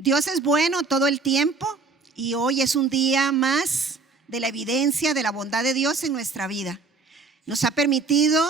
Dios es bueno todo el tiempo y hoy es un día más de la evidencia de la bondad de Dios en nuestra vida. Nos ha permitido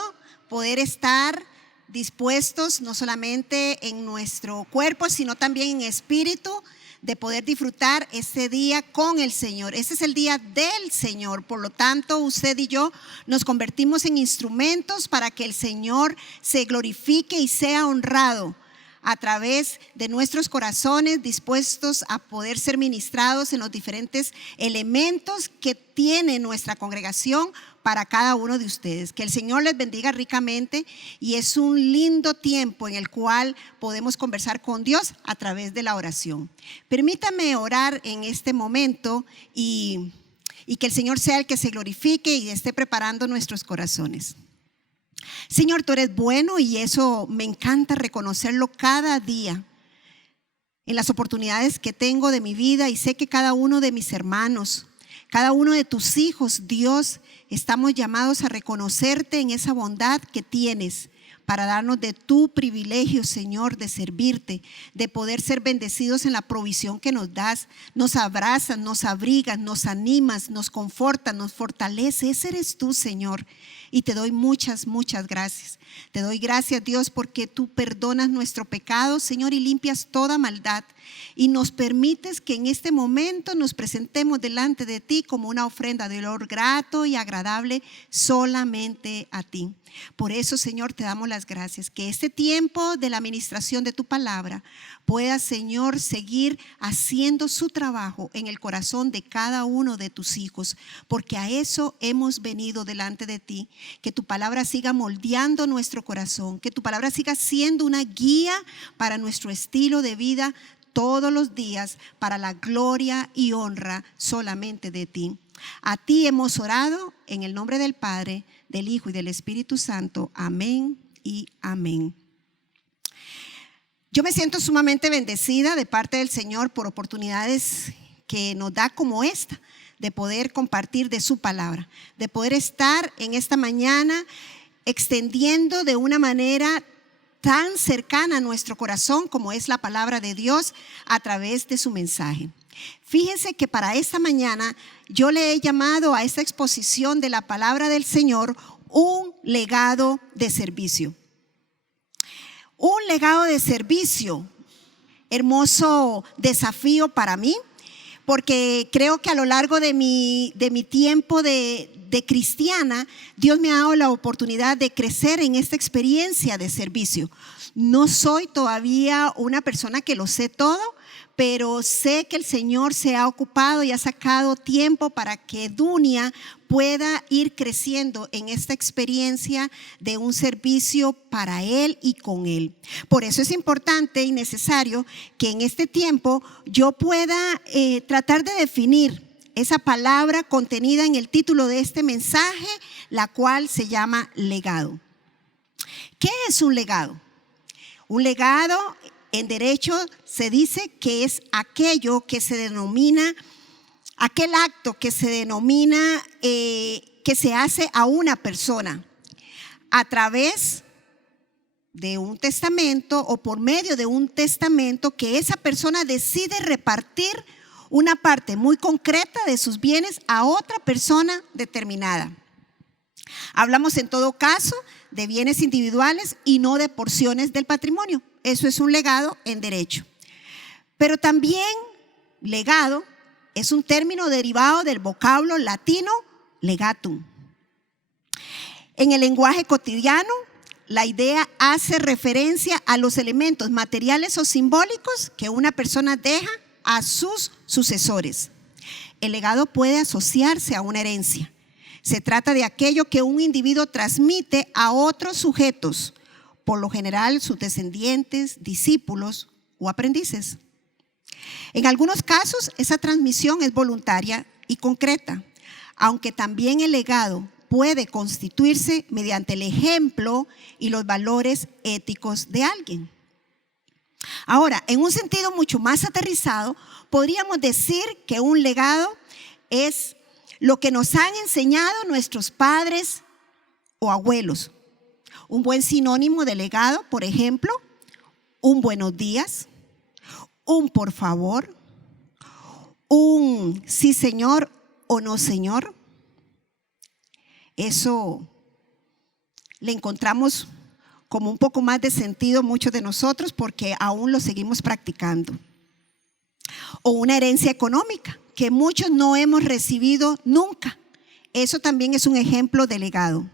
poder estar dispuestos no solamente en nuestro cuerpo, sino también en espíritu, de poder disfrutar este día con el Señor. Este es el día del Señor, por lo tanto usted y yo nos convertimos en instrumentos para que el Señor se glorifique y sea honrado a través de nuestros corazones, dispuestos a poder ser ministrados en los diferentes elementos que tiene nuestra congregación para cada uno de ustedes. Que el Señor les bendiga ricamente, y es un lindo tiempo en el cual podemos conversar con Dios a través de la oración. Permítame orar en este momento y que el Señor sea el que se glorifique y esté preparando nuestros corazones. Señor, tú eres bueno y eso me encanta reconocerlo cada día en las oportunidades que tengo de mi vida, y sé que cada uno de mis hermanos, cada uno de tus hijos, Dios, estamos llamados a reconocerte en esa bondad que tienes para darnos de tu privilegio, Señor, de servirte, de poder ser bendecidos en la provisión que nos das. Nos abrazas, nos abrigas, nos animas, nos confortas, nos fortaleces. Ese eres tú, Señor. Y te doy muchas gracias. Te doy gracias, Dios, porque tú perdonas nuestro pecado, Señor, y limpias toda maldad. Y nos permites que en este momento nos presentemos delante de ti como una ofrenda de olor grato y agradable solamente a ti. Por eso, Señor, te damos las gracias. Que este tiempo de la administración de tu palabra pueda, Señor, seguir haciendo su trabajo en el corazón de cada uno de tus hijos, porque a eso hemos venido delante de ti. Que tu palabra siga moldeando nuestro corazón, que tu palabra siga siendo una guía para nuestro estilo de vida todos los días, para la gloria y honra solamente de ti. A ti hemos orado en el nombre del Padre, del Hijo y del Espíritu Santo. Amén y amén. Yo me siento sumamente bendecida de parte del Señor por oportunidades que nos da como esta, de poder compartir de su palabra, de poder estar en esta mañana extendiendo de una manera tan cercana a nuestro corazón como es la palabra de Dios a través de su mensaje. Fíjense que para esta mañana yo le he llamado a esta exposición de la palabra del Señor un legado de servicio. Un legado de servicio, hermoso desafío para mí, porque creo que a lo largo de mi tiempo de cristiana, Dios me ha dado la oportunidad de crecer en esta experiencia de servicio. No soy todavía una persona que lo sé todo, pero sé que el Señor se ha ocupado y ha sacado tiempo para que Dunia pueda ir creciendo en esta experiencia de un servicio para Él y con Él. Por eso es importante y necesario que en este tiempo yo pueda tratar de definir esa palabra contenida en el título de este mensaje, la cual se llama legado. ¿Qué es un legado? Un legado en derecho se dice que es aquello que se denomina, aquel acto que se denomina que se hace a una persona a través de un testamento o por medio de un testamento, que esa persona decide repartir una parte muy concreta de sus bienes a otra persona determinada. Hablamos en todo caso de bienes individuales y no de porciones del patrimonio. Eso es un legado en derecho. Pero también legado es un término derivado del vocablo latino legatum. En el lenguaje cotidiano, la idea hace referencia a los elementos materiales o simbólicos que una persona deja a sus sucesores. El legado puede asociarse a una herencia. Se trata de aquello que un individuo transmite a otros sujetos, por lo general sus descendientes, discípulos o aprendices. En algunos casos esa transmisión es voluntaria y concreta, aunque también el legado puede constituirse mediante el ejemplo y los valores éticos de alguien. Ahora, en un sentido mucho más aterrizado, podríamos decir que un legado es lo que nos han enseñado nuestros padres o abuelos. Un buen sinónimo de legado, por ejemplo, un buenos días, un por favor, un sí señor o no señor. Eso le encontramos como un poco más de sentido muchos de nosotros porque aún lo seguimos practicando. O una herencia económica que muchos no hemos recibido nunca. Eso también es un ejemplo de legado.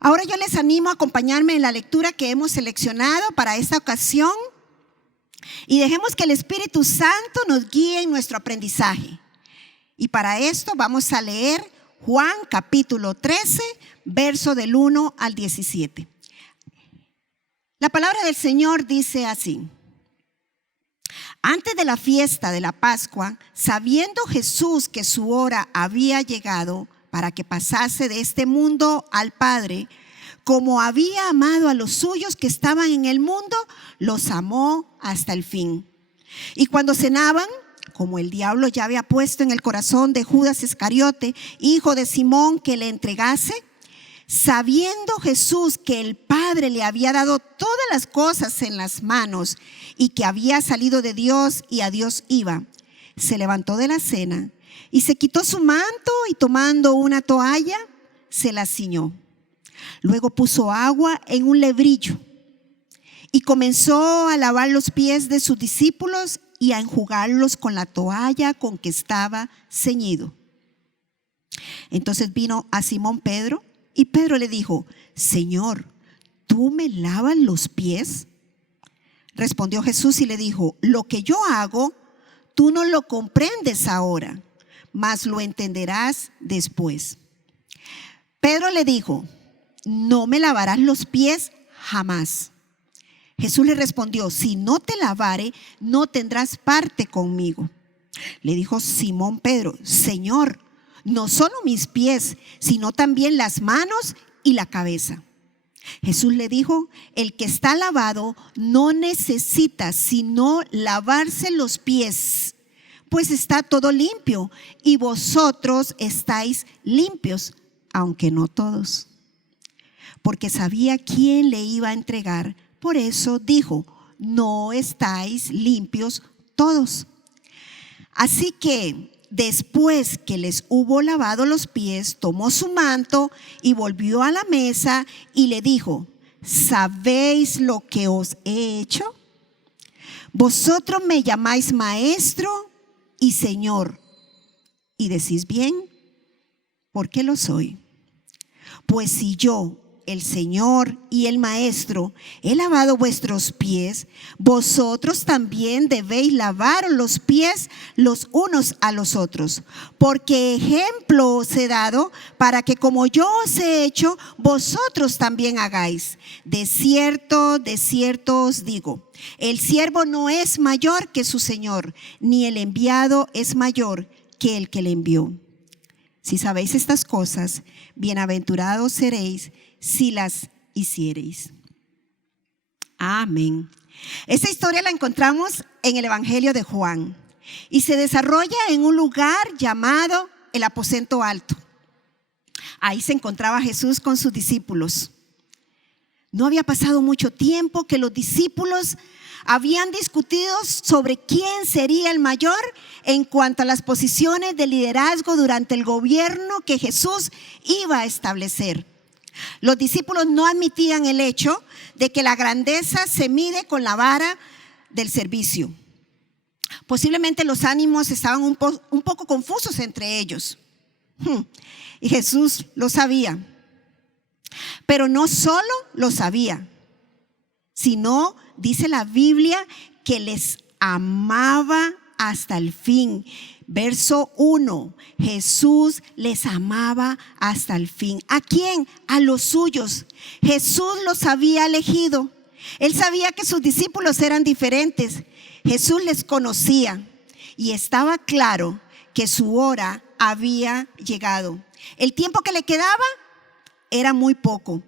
Ahora yo les animo a acompañarme en la lectura que hemos seleccionado para esta ocasión y dejemos que el Espíritu Santo nos guíe en nuestro aprendizaje. Y para esto vamos a leer Juan capítulo 13, verso del 1 al 17. La palabra del Señor dice así: antes de la fiesta de la Pascua, sabiendo Jesús que su hora había llegado para que pasase de este mundo al Padre, como había amado a los suyos que estaban en el mundo, los amó hasta el fin. Y cuando cenaban, como el diablo ya había puesto en el corazón de Judas Iscariote, hijo de Simón, que le entregase, sabiendo Jesús que el Padre le había dado todas las cosas en las manos y que había salido de Dios y a Dios iba, se levantó de la cena y se quitó su manto y tomando una toalla se la ciñó. Luego puso agua en un lebrillo y comenzó a lavar los pies de sus discípulos y a enjugarlos con la toalla con que estaba ceñido. Entonces vino a Simón Pedro y Pedro le dijo: Señor, ¿tú me lavas los pies? Respondió Jesús y le dijo: lo que yo hago, tú no lo comprendes ahora, mas lo entenderás después. Pedro le dijo: no me lavarás los pies jamás. Jesús le respondió: si no te lavare, no tendrás parte conmigo. Le dijo Simón Pedro: Señor, no solo mis pies, sino también las manos y la cabeza. Jesús le dijo: el que está lavado no necesita sino lavarse los pies, pues está todo limpio, y vosotros estáis limpios, aunque no todos. Porque sabía quién le iba a entregar, por eso dijo: no estáis limpios todos. Así que después que les hubo lavado los pies, tomó su manto y volvió a la mesa y le dijo: ¿sabéis lo que os he hecho? Vosotros me llamáis maestro y Señor, y decís bien, porque lo soy. Pues si yo, el Señor y el Maestro, he lavado vuestros pies, vosotros también debéis lavar los pies los unos a los otros, porque ejemplo os he dado para que como yo os he hecho, vosotros también hagáis. De cierto os digo, el siervo no es mayor que su Señor, ni el enviado es mayor que el que le envió. Si sabéis estas cosas, bienaventurados seréis si las hiciereis. Amén. Esta historia la encontramos en el Evangelio de Juan y se desarrolla en un lugar llamado el aposento alto. Ahí se encontraba Jesús con sus discípulos. No había pasado mucho tiempo que los discípulos habían discutido sobre quién sería el mayor en cuanto a las posiciones de liderazgo durante el gobierno que Jesús iba a establecer. Los discípulos no admitían el hecho de que la grandeza se mide con la vara del servicio. Posiblemente los ánimos estaban un poco confusos entre ellos. Y Jesús lo sabía. Pero no solo lo sabía, sino dice la Biblia que les amaba hasta el fin. Verso 1, Jesús les amaba hasta el fin. ¿A quién? A los suyos. Jesús los había elegido. Él sabía que sus discípulos eran diferentes. Jesús les conocía y estaba claro que su hora había llegado. El tiempo que le quedaba era muy poco.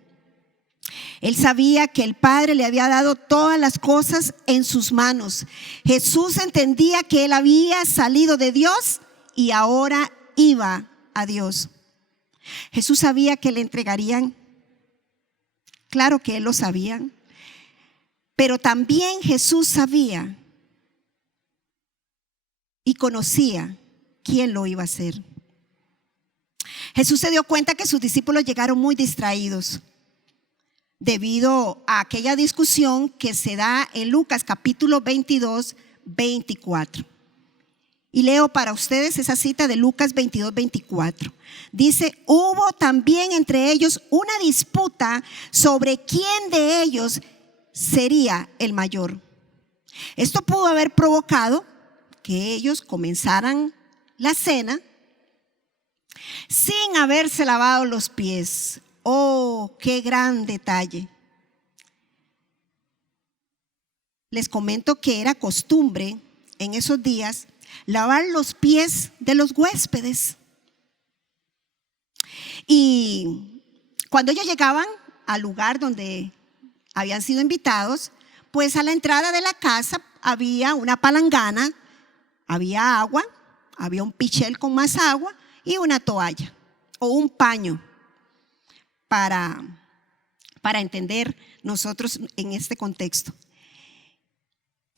Él sabía que el Padre le había dado todas las cosas en sus manos. Jesús entendía que él había salido de Dios y ahora iba a Dios. Jesús sabía que le entregarían. Claro que él lo sabía. Pero también Jesús sabía y conocía quién lo iba a hacer. Jesús se dio cuenta que sus discípulos llegaron muy distraídos debido a aquella discusión que se da en Lucas capítulo 22, 24. Y leo para ustedes esa cita de Lucas 22, 24. Dice: hubo también entre ellos una disputa sobre quién de ellos sería el mayor. Esto pudo haber provocado que ellos comenzaran la cena sin haberse lavado los pies. Oh, qué gran detalle. Les comento que era costumbre en esos días lavar los pies de los huéspedes. Y cuando ellos llegaban al lugar donde habían sido invitados, pues a la entrada de la casa había una palangana, había agua, había un pichel con más agua y una toalla o un paño para entender nosotros en este contexto.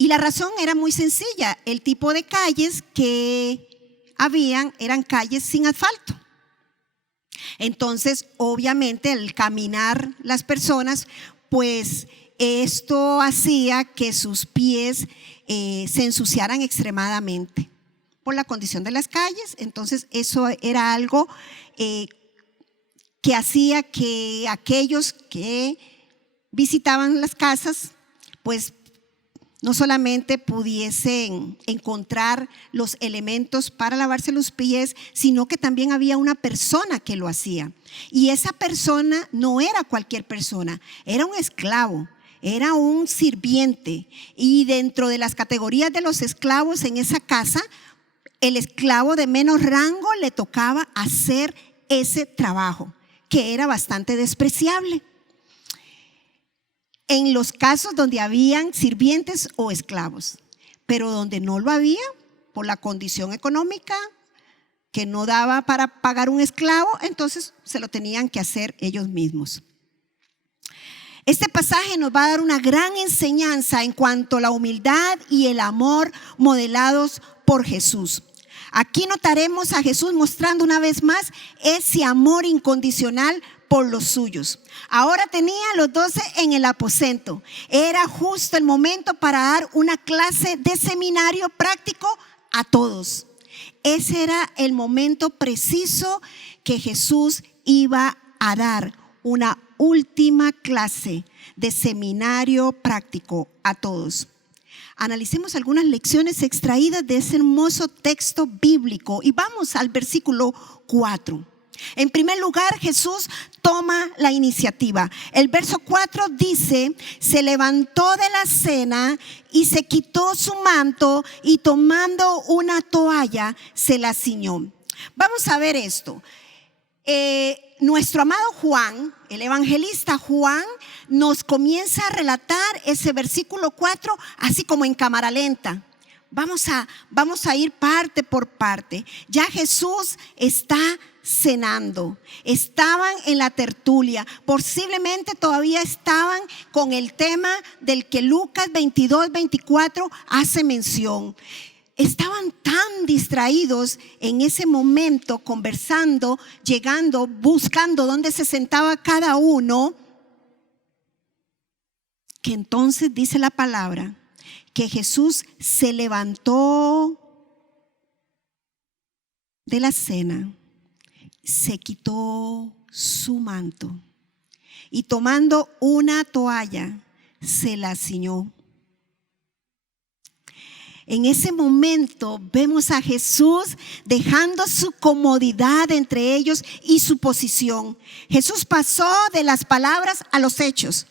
Y la razón era muy sencilla: el tipo de calles que habían eran calles sin asfalto. Entonces, obviamente, al caminar las personas, pues esto hacía que sus pies se ensuciaran extremadamente por la condición de las calles. Entonces, eso era algo que hacía que aquellos que visitaban las casas, pues no solamente pudiesen encontrar los elementos para lavarse los pies, sino que también había una persona que lo hacía. Y esa persona no era cualquier persona, era un esclavo, era un sirviente. Y dentro de las categorías de los esclavos en esa casa, el esclavo de menos rango le tocaba hacer ese trabajo, que era bastante despreciable. En los casos donde habían sirvientes o esclavos, pero donde no lo había, por la condición económica que no daba para pagar un esclavo, entonces se lo tenían que hacer ellos mismos. Este pasaje nos va a dar una gran enseñanza en cuanto a la humildad y el amor modelados por Jesús. Aquí notaremos a Jesús mostrando una vez más ese amor incondicional por los suyos. Ahora tenía a los 12 en el aposento. Era justo el momento para dar una clase de seminario práctico a todos. Ese era el momento preciso que Jesús iba a dar una última clase de seminario práctico a todos. Analicemos algunas lecciones extraídas de ese hermoso texto bíblico y vamos al versículo 4. En primer lugar, Jesús toma la iniciativa. El verso 4 dice: se levantó de la cena y se quitó su manto y tomando una toalla se la ciñó. Vamos a ver esto. Nuestro amado Juan, el evangelista Juan, nos comienza a relatar ese versículo 4 así como en cámara lenta. Vamos a ir parte por parte. Ya Jesús está cenando, estaban en la tertulia, posiblemente todavía estaban con el tema del que Lucas 22, 24 hace mención. Estaban tan distraídos en ese momento, conversando, llegando, buscando dónde se sentaba cada uno, que entonces dice la palabra que Jesús se levantó de la cena, se quitó su manto y tomando una toalla se la ciñó. En ese momento vemos a Jesús dejando su comodidad entre ellos y su posición. Jesús pasó de las palabras a los hechos.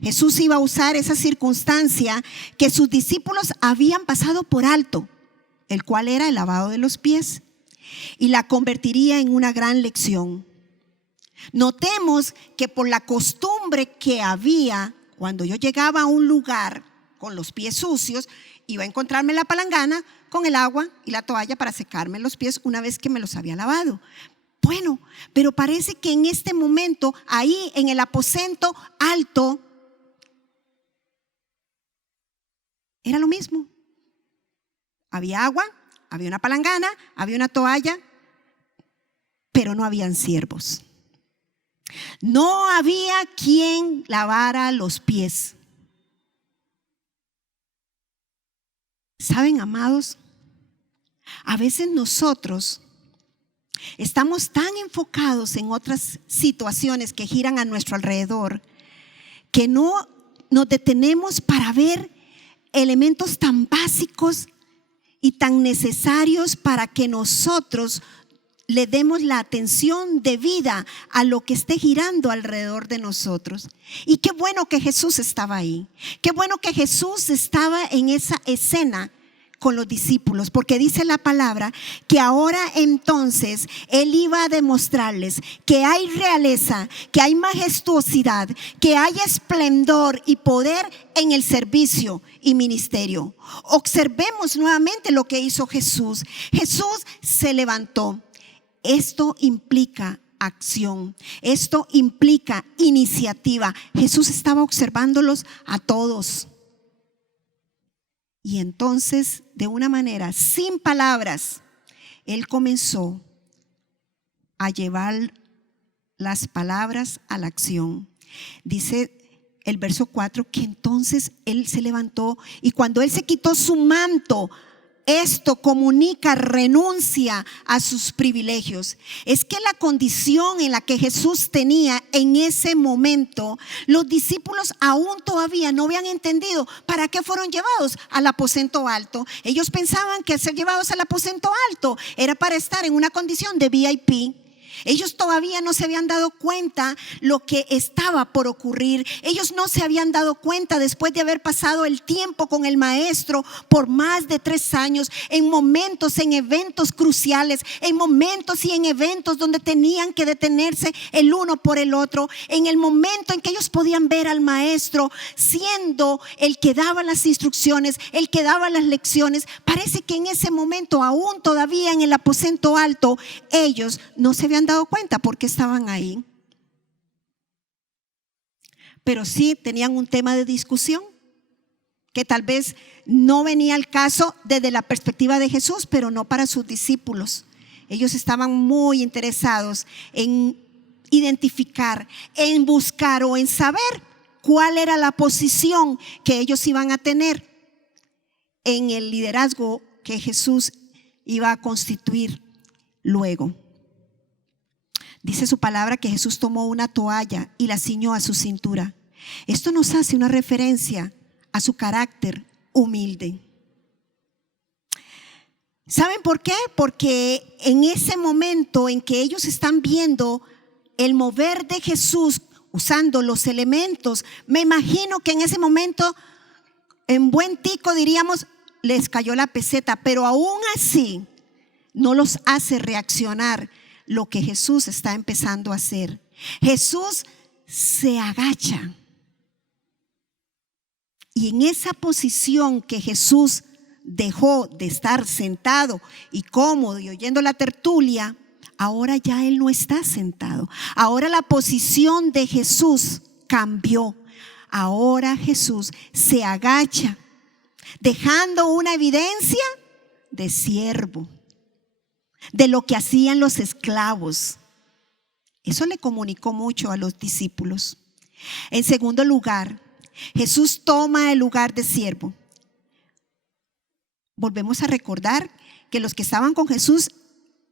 Jesús iba a usar esa circunstancia que sus discípulos habían pasado por alto, el cual era el lavado de los pies, y la convertiría en una gran lección. Notemos que por la costumbre que había, cuando yo llegaba a un lugar con los pies sucios, iba a encontrarme la palangana con el agua y la toalla para secarme los pies una vez que me los había lavado. Bueno, pero parece que en este momento, ahí en el aposento alto, Era lo mismo. Había agua, había una palangana, había una toalla, pero no habían siervos. No había quien lavara los pies. ¿Saben, amados? A veces nosotros estamos tan enfocados en otras situaciones que giran a nuestro alrededor que no nos detenemos para ver elementos tan básicos y tan necesarios para que nosotros le demos la atención debida a lo que esté girando alrededor de nosotros. Y qué bueno que Jesús estaba ahí. Qué bueno que Jesús estaba en esa escena con los discípulos, porque dice la palabra que ahora entonces Él iba a demostrarles que hay realeza, que hay majestuosidad, que hay esplendor y poder en el servicio y ministerio. Observemos nuevamente lo que hizo Jesús. Jesús se levantó. Esto implica acción, esto implica iniciativa. Jesús estaba observándolos a todos. Y entonces, de una manera sin palabras, Él comenzó a llevar las palabras a la acción. Dice el verso 4 que entonces Él se levantó y cuando Él se quitó su manto, esto comunica renuncia a sus privilegios. Es que la condición en la que Jesús tenía en ese momento, los discípulos aún todavía no habían entendido para qué fueron llevados al aposento alto. Ellos pensaban que ser llevados al aposento alto era para estar en una condición de VIP. Ellos todavía no se habían dado cuenta lo que estaba por ocurrir. Ellos no se habían dado cuenta después de haber pasado el tiempo con el maestro por más de 3 años, en momentos, en eventos cruciales, en momentos y en eventos donde tenían que detenerse el uno por el otro, en el momento en que ellos podían ver al maestro siendo el que daba las instrucciones, el que daba las lecciones. Parece que en ese momento, aún todavía en el aposento alto, ellos no se habían dado cuenta porque estaban ahí. Pero sí tenían un tema de discusión que tal vez no venía al caso desde la perspectiva de Jesús, pero no para sus discípulos. Ellos estaban muy interesados en identificar, en buscar o en saber cuál era la posición que ellos iban a tener en el liderazgo que Jesús iba a constituir luego. Dice su palabra que Jesús tomó una toalla y la ciñó a su cintura. Esto nos hace una referencia a su carácter humilde. ¿Saben por qué? Porque en ese momento en que ellos están viendo el mover de Jesús usando los elementos, me imagino que en ese momento, en buen tico diríamos, les cayó la peseta, pero aún así no los hace reaccionar lo que Jesús está empezando a hacer. Jesús se agacha y en esa posición que Jesús dejó de estar sentado y cómodo y oyendo la tertulia, ahora ya Él no está sentado. Ahora la posición de Jesús cambió. Ahora Jesús se agacha, dejando una evidencia de siervo, de lo que hacían los esclavos. Eso le comunicó mucho a los discípulos. En segundo lugar, Jesús toma el lugar de siervo. Volvemos a recordar que los que estaban con Jesús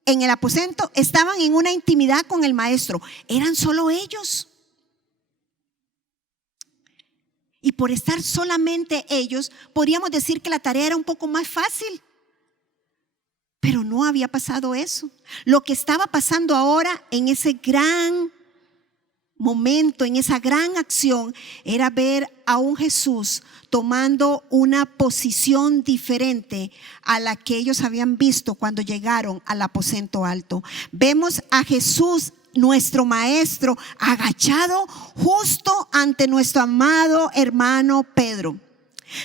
en el aposento estaban en una intimidad con el maestro. Eran solo ellos. Y por estar solamente ellos, podríamos decir que la tarea era un poco más fácil. Pero no había pasado eso. Lo que estaba pasando ahora en ese gran momento, en esa gran acción, era ver a un Jesús tomando una posición diferente a la que ellos habían visto cuando llegaron al aposento alto. Vemos a Jesús, nuestro maestro, agachado justo ante nuestro amado hermano Pedro.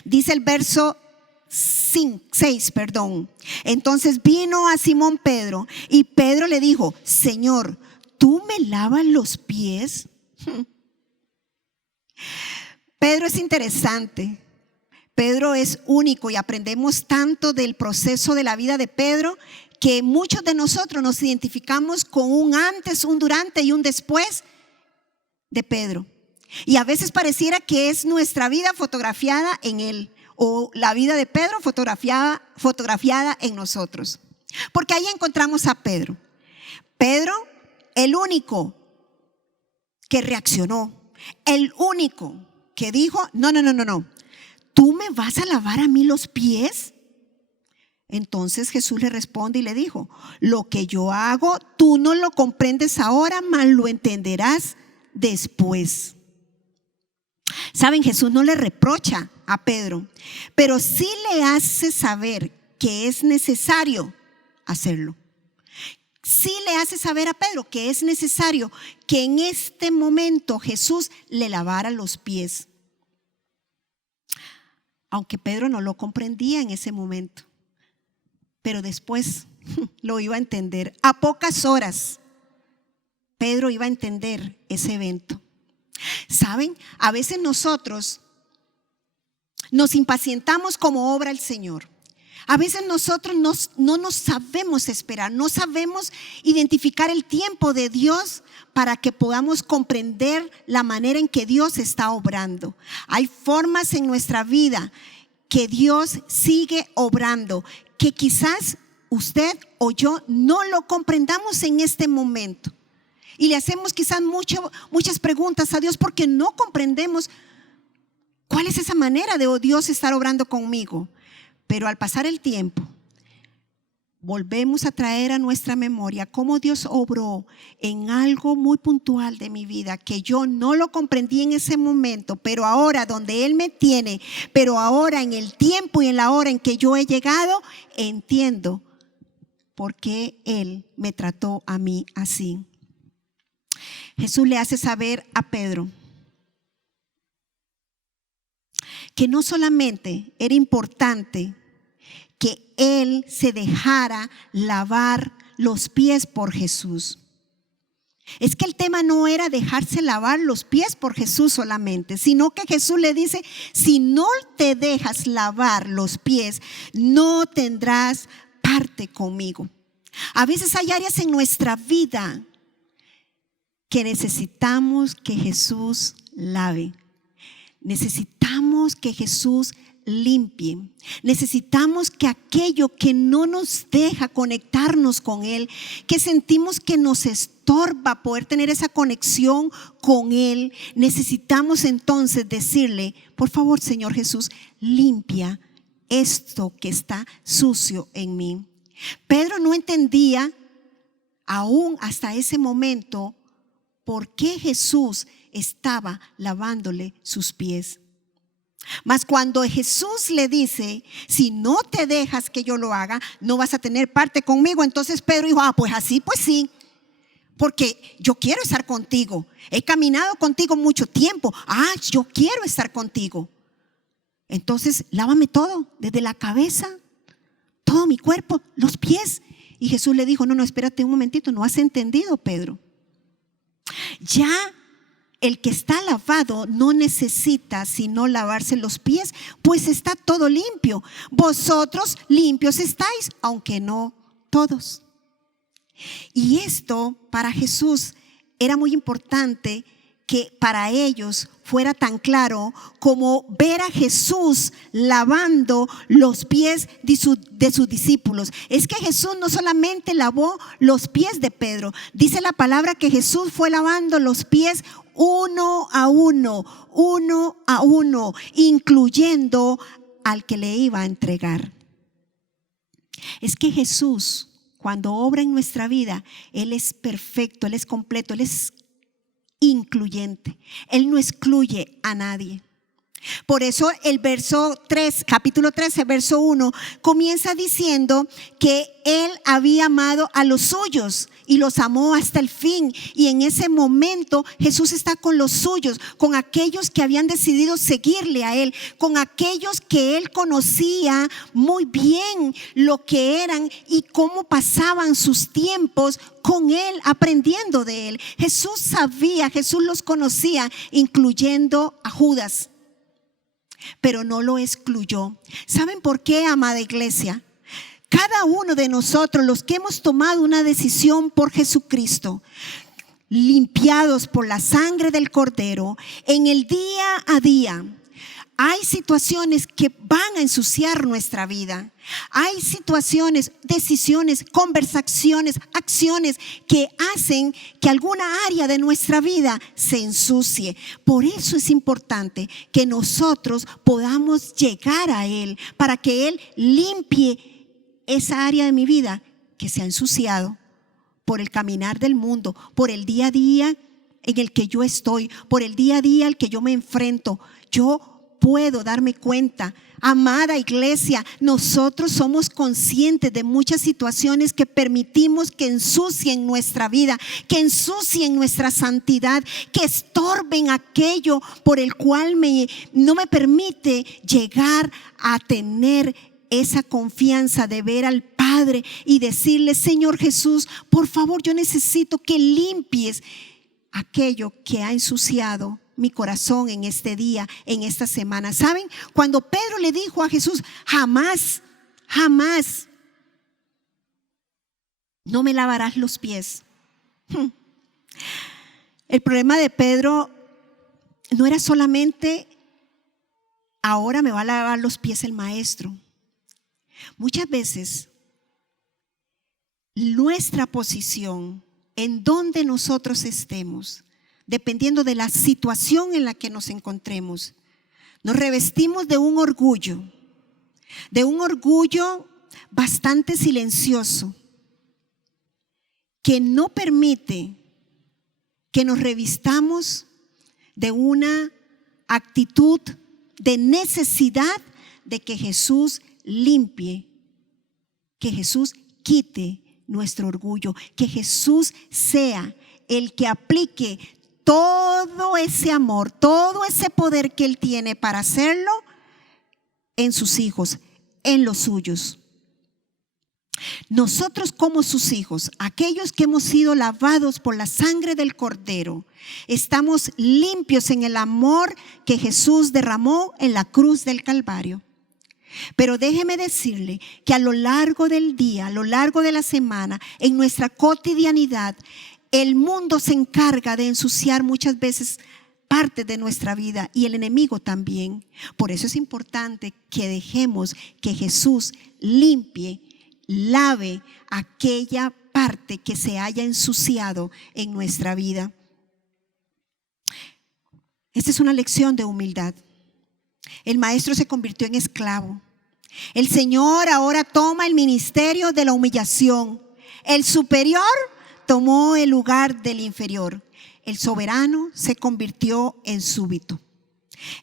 Dice el verso 6, entonces vino a Simón Pedro y Pedro le dijo: Señor, ¿tú me lavas los pies? Pedro es interesante. Pedro es único y aprendemos tanto del proceso de la vida de Pedro que muchos de nosotros nos identificamos con un antes, un durante y un después de Pedro. Y a veces pareciera que es nuestra vida fotografiada en él o la vida de Pedro fotografiada en nosotros. Porque ahí encontramos a Pedro. Pedro, el único que reaccionó, el único que dijo, no. ¿Tú me vas a lavar a mí los pies? Entonces Jesús le responde y le dijo, lo que yo hago, tú no lo comprendes ahora, mas lo entenderás después. Saben, Jesús no le reprocha a Pedro, pero sí le hace saber que es necesario hacerlo. Sí le hace saber a Pedro que es necesario que en este momento Jesús le lavara los pies. Aunque Pedro no lo comprendía en ese momento, pero después lo iba a entender. A pocas horas, Pedro iba a entender ese evento. ¿Saben? A veces nosotros nos impacientamos como obra el Señor. A veces nosotros no nos sabemos esperar, no sabemos identificar el tiempo de Dios para que podamos comprender la manera en que Dios está obrando. Hay formas en nuestra vida que Dios sigue obrando, que quizás usted o yo no lo comprendamos en este momento. Y le hacemos quizás muchas preguntas a Dios porque no comprendemos cuál es esa manera de Dios estar obrando conmigo. Pero al pasar el tiempo, volvemos a traer a nuestra memoria cómo Dios obró en algo muy puntual de mi vida, que yo no lo comprendí en ese momento, pero ahora donde Él me tiene, pero ahora en el tiempo y en la hora en que yo he llegado, entiendo por qué Él me trató a mí así. Jesús le hace saber a Pedro que no solamente era importante que él se dejara lavar los pies por Jesús. Es que el tema no era dejarse lavar los pies por Jesús solamente, sino que Jesús le dice, si no te dejas lavar los pies, no tendrás parte conmigo. A veces hay áreas en nuestra vida que necesitamos que Jesús lave. Necesitamos que Jesús limpie. Necesitamos que aquello que no nos deja conectarnos con Él, que sentimos que nos estorba poder tener esa conexión con Él, necesitamos entonces decirle, por favor, Señor Jesús, limpia esto que está sucio en mí. Pedro no entendía aún hasta ese momento por qué Jesús estaba lavándole sus pies. Mas cuando Jesús le dice, si no te dejas que yo lo haga, no vas a tener parte conmigo. Entonces Pedro dijo, pues así, pues sí, porque yo quiero estar contigo. He caminado contigo mucho tiempo. Yo quiero estar contigo. Entonces lávame todo, desde la cabeza, todo mi cuerpo, los pies. Y Jesús le dijo, no, espérate un momentito, no has entendido, Pedro. Ya el que está lavado no necesita sino lavarse los pies, pues está todo limpio. Vosotros limpios estáis, aunque no todos. Y esto para Jesús era muy importante, que para ellos fuera tan claro como ver a Jesús lavando los pies de sus discípulos. Es que Jesús no solamente lavó los pies de Pedro, dice la palabra que Jesús fue lavando los pies uno a uno, incluyendo al que le iba a entregar. Es que Jesús, cuando obra en nuestra vida, Él es perfecto, Él es completo, Él es incluyente. Él no excluye a nadie. Por eso el verso 3, capítulo 13, verso 1, comienza diciendo que Él había amado a los suyos y los amó hasta el fin. Y en ese momento Jesús está con los suyos, con aquellos que habían decidido seguirle a Él, con aquellos que Él conocía muy bien lo que eran y cómo pasaban sus tiempos con Él, aprendiendo de Él. Jesús sabía, Jesús los conocía, incluyendo a Judas. pero no lo excluyó. ¿Saben por qué, amada iglesia? Cada uno de nosotros, los que hemos tomado una decisión por Jesucristo, limpiados por la sangre del Cordero, en el día a día, hay situaciones que van a ensuciar nuestra vida. Hay situaciones, decisiones, conversaciones, acciones que hacen que alguna área de nuestra vida se ensucie. Por eso es importante que nosotros podamos llegar a Él para que Él limpie esa área de mi vida que se ha ensuciado por el caminar del mundo, por el día a día en el que yo estoy, por el día a día al que yo me enfrento. Yo puedo darme cuenta, amada iglesia, nosotros somos conscientes de muchas situaciones que permitimos que ensucien nuestra vida, que ensucien nuestra santidad, que estorben aquello por el cual no me permite llegar a tener esa confianza de ver al Padre y decirle: Señor Jesús, por favor, yo necesito que limpies aquello que ha ensuciado mi corazón en este día, en esta semana. ¿Saben? Cuando Pedro le dijo a Jesús: jamás, jamás no me lavarás los pies. El problema de Pedro no era solamente: ahora me va a lavar los pies el maestro. Muchas veces nuestra posición, en donde nosotros estemos, dependiendo de la situación en la que nos encontremos, nos revestimos de un orgullo bastante silencioso, que no permite que nos revistamos de una actitud de necesidad de que Jesús limpie, que Jesús quite nuestro orgullo, que Jesús sea el que aplique todo ese amor, todo ese poder que Él tiene para hacerlo en sus hijos, en los suyos. Nosotros como sus hijos, aquellos que hemos sido lavados por la sangre del Cordero, estamos limpios en el amor que Jesús derramó en la cruz del Calvario. Pero déjeme decirle que a lo largo del día, a lo largo de la semana, en nuestra cotidianidad, el mundo se encarga de ensuciar muchas veces parte de nuestra vida, y el enemigo también. Por eso es importante que dejemos que Jesús limpie, lave aquella parte que se haya ensuciado en nuestra vida. Esta es una lección de humildad. El maestro se convirtió en esclavo. El Señor ahora toma el ministerio de la humillación. El superior tomó el lugar del inferior. El soberano se convirtió en súbdito.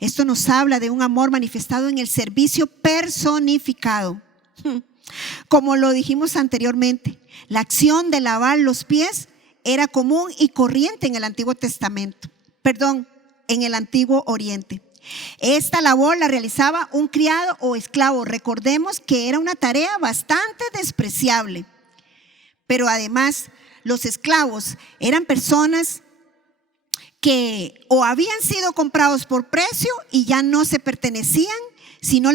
Esto nos habla de un amor manifestado en el servicio personificado. Como lo dijimos anteriormente, la acción de lavar los pies era común y corriente en el Antiguo Testamento. En el Antiguo Oriente. Esta labor la realizaba un criado o esclavo. Recordemos que era una tarea bastante despreciable. Pero además, los esclavos eran personas que o habían sido comprados por precio y ya no se pertenecían, sino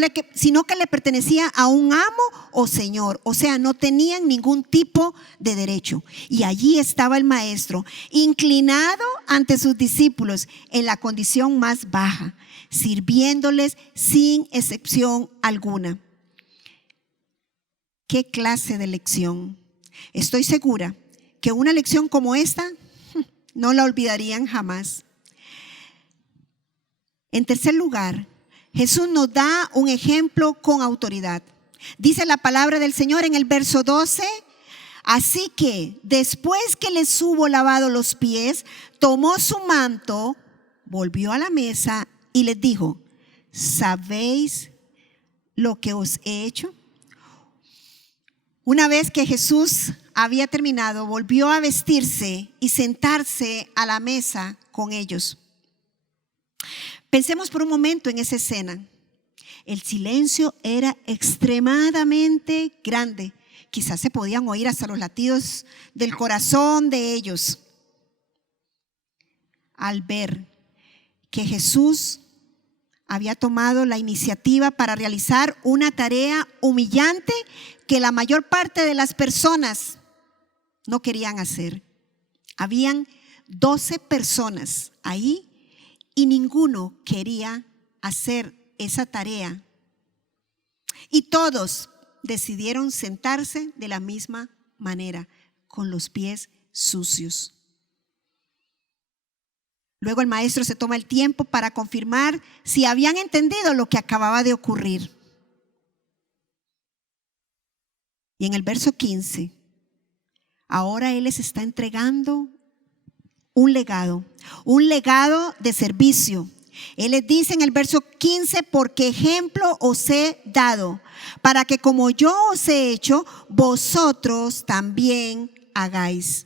que le pertenecía a un amo o señor. O sea, no tenían ningún tipo de derecho. Y allí estaba el maestro, inclinado ante sus discípulos en la condición más baja, sirviéndoles sin excepción alguna. ¿Qué clase de lección? Estoy segura que una lección como esta no la olvidarían jamás. En tercer lugar, Jesús nos da un ejemplo con autoridad. Dice la palabra del Señor en el verso 12: así que después que les hubo lavado los pies, tomó su manto, volvió a la mesa y les dijo: ¿sabéis lo que os he hecho? Una vez que Jesús había terminado, volvió a vestirse y sentarse a la mesa con ellos. Pensemos por un momento en esa escena. El silencio era extremadamente grande. Quizás se podían oír hasta los latidos del corazón de ellos al ver que Jesús había tomado la iniciativa para realizar una tarea humillante que la mayor parte de las personas no querían hacer. Habían 12 personas ahí y ninguno quería hacer esa tarea. Y todos decidieron sentarse de la misma manera, con los pies sucios. Luego el maestro se toma el tiempo para confirmar si habían entendido lo que acababa de ocurrir. Y en el verso 15, ahora Él les está entregando un legado de servicio. Él les dice en el verso 15, porque ejemplo os he dado, para que como yo os he hecho, vosotros también hagáis.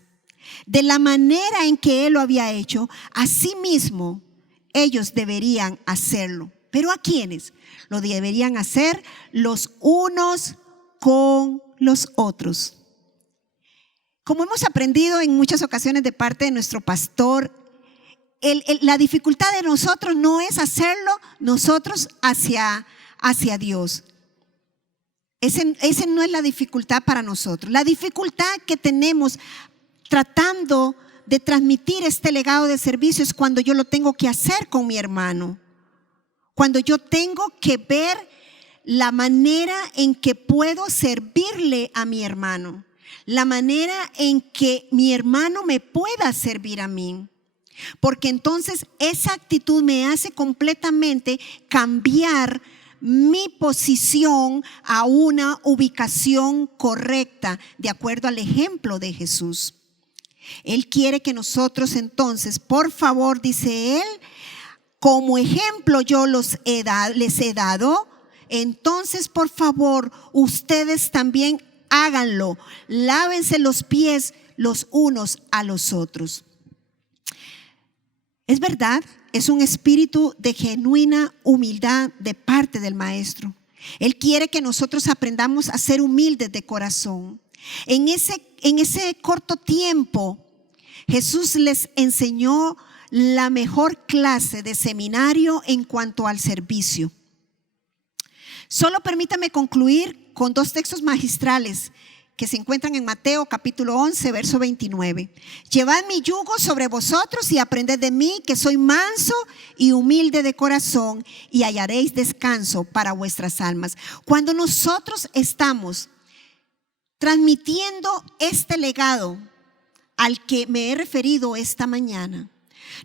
De la manera en que Él lo había hecho, así mismo ellos deberían hacerlo. ¿Pero a quiénes? Lo deberían hacer los unos con los otros. Como hemos aprendido en muchas ocasiones de parte de nuestro pastor, la dificultad de nosotros no es hacerlo nosotros hacia Dios. Ese no es la dificultad para nosotros. La dificultad que tenemos tratando de transmitir este legado de servicio es cuando yo lo tengo que hacer con mi hermano. Cuando yo tengo que ver la manera en que puedo servirle a mi hermano. La manera en que mi hermano me pueda servir a mí. Porque entonces esa actitud me hace completamente cambiar mi posición a una ubicación correcta, de acuerdo al ejemplo de Jesús. Él quiere que nosotros entonces, por favor, dice Él, como ejemplo yo les he dado, entonces por favor ustedes también háganlo, lávense los pies los unos a los otros. Es verdad, es un espíritu de genuina humildad de parte del maestro. Él quiere que nosotros aprendamos a ser humildes de corazón. En ese corto tiempo, Jesús les enseñó la mejor clase de seminario en cuanto al servicio. Solo permítame concluir con 2 textos magistrales que se encuentran en Mateo capítulo 11, verso 29. Llevad mi yugo sobre vosotros y aprended de mí, que soy manso y humilde de corazón, y hallaréis descanso para vuestras almas. Cuando nosotros estamos transmitiendo este legado al que me he referido esta mañana,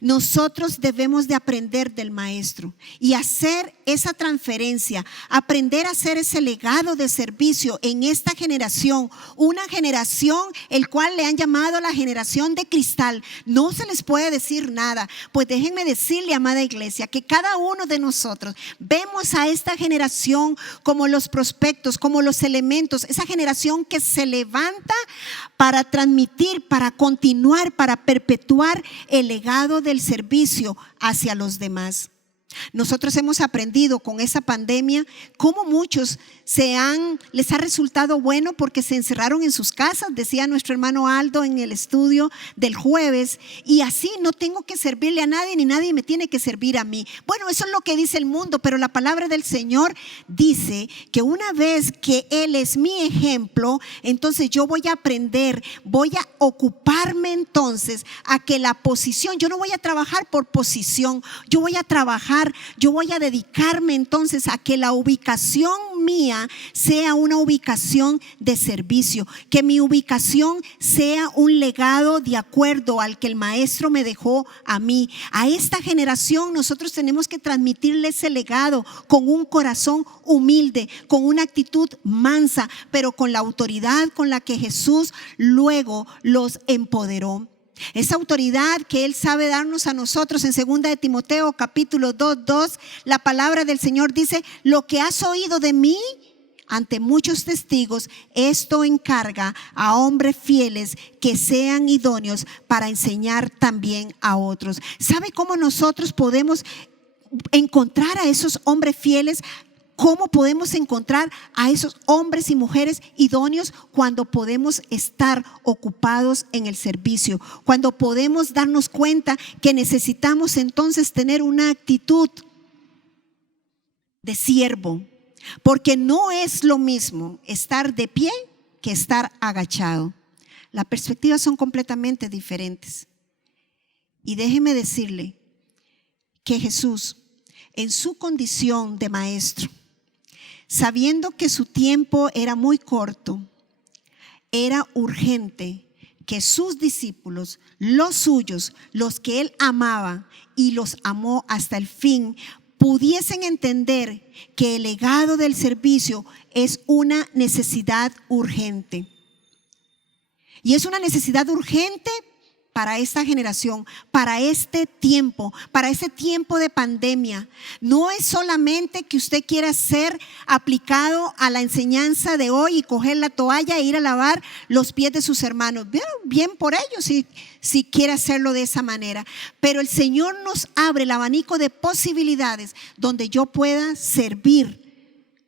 nosotros debemos de aprender del maestro y hacer esa transferencia, aprender a hacer ese legado de servicio en esta generación, una generación el cual le han llamado la generación de cristal. No se les puede decir nada, pues déjenme decirle, amada iglesia, que cada uno de nosotros vemos a esta generación como los prospectos, como los elementos, esa generación que se levanta para transmitir, para continuar, para perpetuar el legado del servicio hacia los demás. Nosotros hemos aprendido con esa pandemia cómo muchos les ha resultado bueno porque se encerraron en sus casas, decía nuestro hermano Aldo en el estudio del jueves, y así no tengo que servirle a nadie ni nadie me tiene que servir a mí. Bueno, eso es lo que dice el mundo, pero la palabra del Señor dice que una vez que Él es mi ejemplo, entonces yo voy a aprender, voy a ocuparme entonces a que la posición, yo no voy a trabajar por posición, yo voy a dedicarme entonces a que la ubicación mía sea una ubicación de servicio, que mi ubicación sea un legado de acuerdo al que el maestro me dejó a mí. A esta generación nosotros tenemos que transmitirle ese legado con un corazón humilde, con una actitud mansa, pero con la autoridad con la que Jesús luego los empoderó. Esa autoridad que Él sabe darnos a nosotros. En 2 de Timoteo capítulo 2:2, la palabra del Señor dice: lo que has oído de mí ante muchos testigos, esto encarga a hombres fieles que sean idóneos para enseñar también a otros. ¿Sabe cómo nosotros podemos encontrar a esos hombres fieles? ¿Cómo podemos encontrar a esos hombres y mujeres idóneos? Cuando podemos estar ocupados en el servicio, cuando podemos darnos cuenta que necesitamos entonces tener una actitud de siervo, porque no es lo mismo estar de pie que estar agachado. Las perspectivas son completamente diferentes. Y déjeme decirle que Jesús, en su condición de maestro, sabiendo que su tiempo era muy corto, era urgente que sus discípulos, los suyos, los que él amaba y los amó hasta el fin, pudiesen entender que el legado del servicio es una necesidad urgente. Y es una necesidad urgente para esta generación, para este tiempo de pandemia. No es solamente que usted quiera ser aplicado a la enseñanza de hoy y coger la toalla e ir a lavar los pies de sus hermanos. Bien por ellos si quiere hacerlo de esa manera. Pero el Señor nos abre el abanico de posibilidades donde yo pueda servir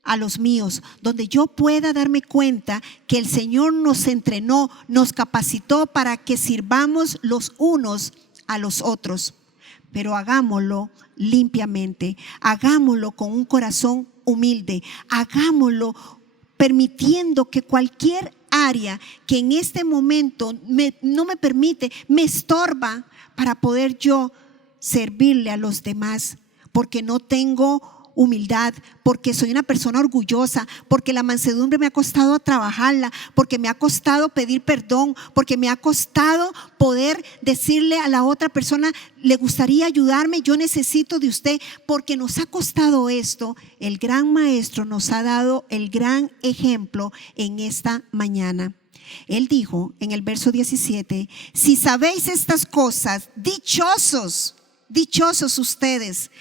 a los míos, donde yo pueda darme cuenta que el Señor nos entrenó, nos capacitó para que sirvamos los unos a los otros. Pero hagámoslo limpiamente, hagámoslo con un corazón humilde, hagámoslo permitiendo que cualquier área que en este momento no me permite, me estorba para poder yo servirle a los demás, porque no tengo humildad, porque soy una persona orgullosa, porque la mansedumbre me ha costado trabajarla, porque me ha costado pedir perdón, porque me ha costado poder decirle a la otra persona, le gustaría ayudarme, yo necesito de usted, porque nos ha costado esto. El gran maestro nos ha dado el gran ejemplo en esta mañana. Él dijo en el verso 17, si sabéis estas cosas, dichosos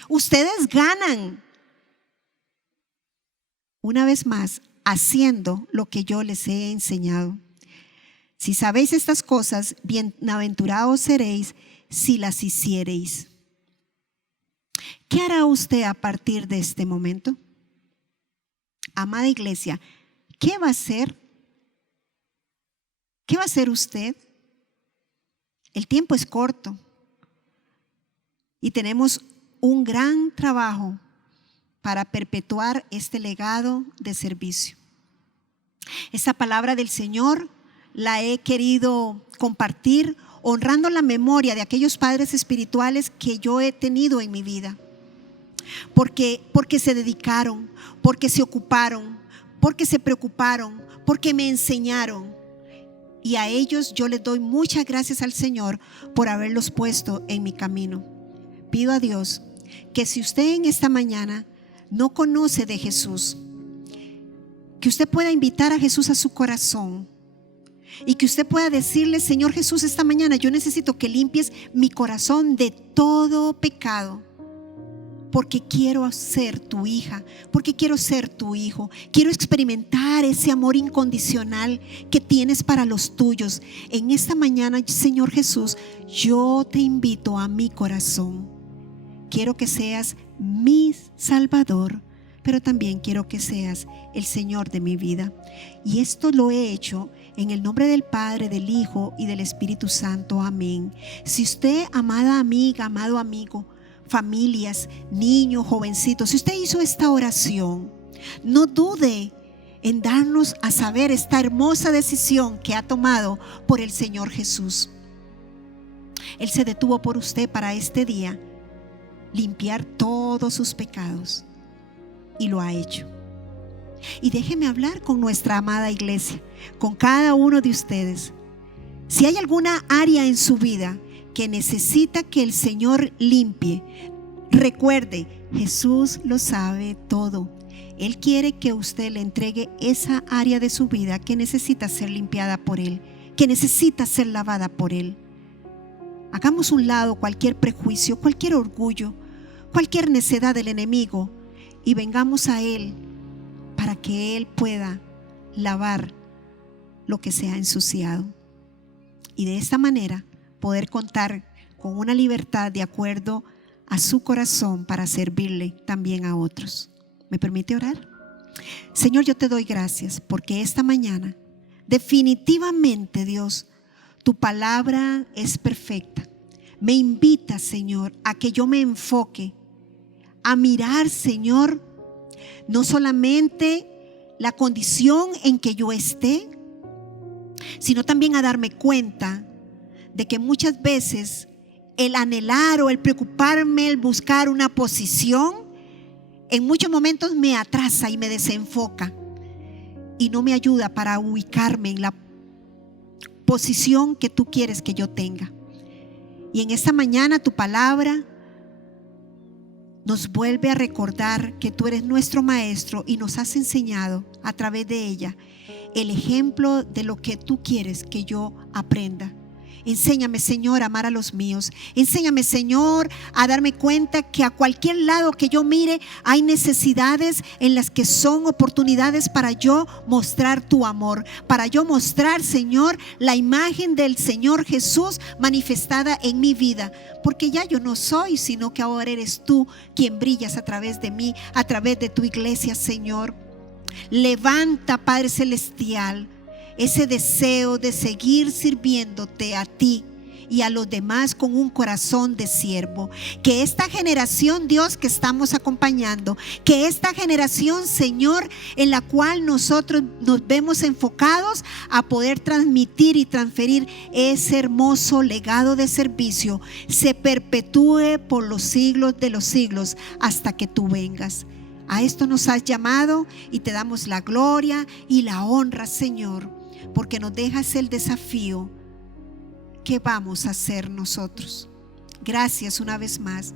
ustedes ganan. Una vez más, haciendo lo que yo les he enseñado. Si sabéis estas cosas, bienaventurados seréis si las hiciereis. ¿Qué hará usted a partir de este momento? Amada iglesia, ¿qué va a hacer? ¿Qué va a hacer usted? El tiempo es corto y tenemos un gran trabajo para perpetuar este legado de servicio. Esta palabra del Señor la he querido compartir honrando la memoria de aquellos padres espirituales que yo he tenido en mi vida. Porque se dedicaron, porque se ocuparon, porque se preocuparon, porque me enseñaron. Y a ellos yo les doy muchas gracias al Señor por haberlos puesto en mi camino. Pido a Dios que si usted en esta mañana no conoce de Jesús, que usted pueda invitar a Jesús a su corazón y que usted pueda decirle: Señor Jesús, esta mañana yo necesito que limpies mi corazón de todo pecado, porque quiero ser tu hija, porque quiero ser tu hijo, quiero experimentar ese amor incondicional que tienes para los tuyos. En esta mañana, Señor Jesús, yo te invito a mi corazón. Quiero que seas mi Salvador, pero también quiero que seas el Señor de mi vida. Y esto lo he hecho en el nombre del Padre, del Hijo y del Espíritu Santo. Amén. Si usted, amada amiga, amado amigo, familias, niños, jovencitos, si usted hizo esta oración, no dude en darnos a saber esta hermosa decisión que ha tomado por el Señor Jesús. Él se detuvo por usted para este día limpiar todos sus pecados, y lo ha hecho. Y déjeme hablar con nuestra amada iglesia, con cada uno de ustedes. Si hay alguna área en su vida que necesita que el Señor limpie, recuerde, Jesús lo sabe todo. Él quiere que usted le entregue esa área de su vida que necesita ser limpiada por Él, que necesita ser lavada por Él. Hagamos un lado cualquier prejuicio, cualquier orgullo, cualquier necedad del enemigo y vengamos a Él para que Él pueda lavar lo que se ha ensuciado. Y de esta manera poder contar con una libertad de acuerdo a su corazón para servirle también a otros. ¿Me permite orar? Señor, yo te doy gracias porque esta mañana definitivamente, Dios, tu palabra es perfecta. Me invita, Señor, a que yo me enfoque, a mirar, Señor, no solamente la condición en que yo esté, sino también a darme cuenta de que muchas veces el anhelar o el preocuparme, el buscar una posición, en muchos momentos me atrasa y me desenfoca y no me ayuda para ubicarme en la posición que tú quieres que yo tenga. Y en esta mañana tu palabra nos vuelve a recordar que tú eres nuestro maestro y nos has enseñado a través de ella el ejemplo de lo que tú quieres que yo aprenda. Enséñame, Señor, a amar a los míos. Enséñame, Señor, a darme cuenta que a cualquier lado que yo mire hay necesidades en las que son oportunidades para yo mostrar tu amor, para yo mostrar, Señor, la imagen del Señor Jesús manifestada en mi vida, porque ya yo no soy, sino que ahora eres tú quien brillas a través de mí, a través de tu iglesia, Señor. Levanta, Padre Celestial, ese deseo de seguir sirviéndote a ti y a los demás con un corazón de siervo. Que esta generación, Dios, que estamos acompañando, que esta generación, Señor, en la cual nosotros nos vemos enfocados a poder transmitir y transferir ese hermoso legado de servicio, se perpetúe por los siglos de los siglos hasta que tú vengas. A esto nos has llamado y te damos la gloria y la honra, Señor, porque nos dejas el desafío. ¿Qué vamos a hacer nosotros? Gracias una vez más,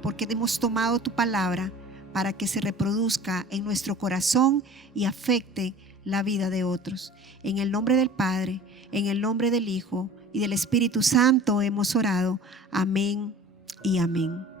porque hemos tomado tu palabra para que se reproduzca en nuestro corazón y afecte la vida de otros. En el nombre del Padre, en el nombre del Hijo y del Espíritu Santo hemos orado. Amén y amén.